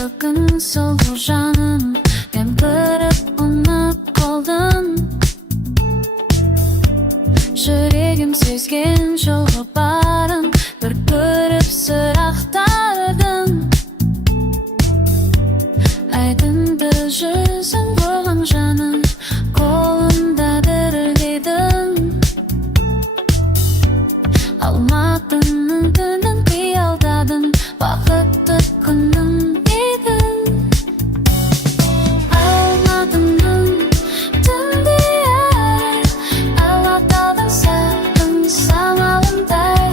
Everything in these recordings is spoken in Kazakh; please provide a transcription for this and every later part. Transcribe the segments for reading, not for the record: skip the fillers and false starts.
бүгін сұлу жаным, мен көріп ұнап қалдым. Жүрегім сезген жолы барын бір көріп сыр ақтардым. Айдынды жүзің болған жаным, қолымда дірілдедің. Алматының түнін қиялдадым, бақытты күнім едің. Алматының түнде алатаудың сәттің самалындай.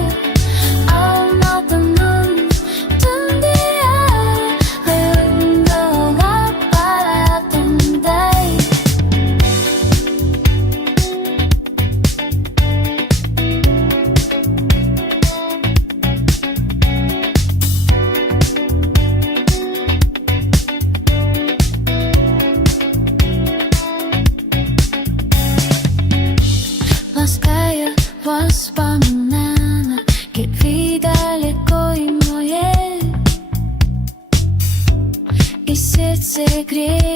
Алматының түнде қиылымды олап баратындай. Лаская воспоминания, que vida далеко и мое, и сердце греет.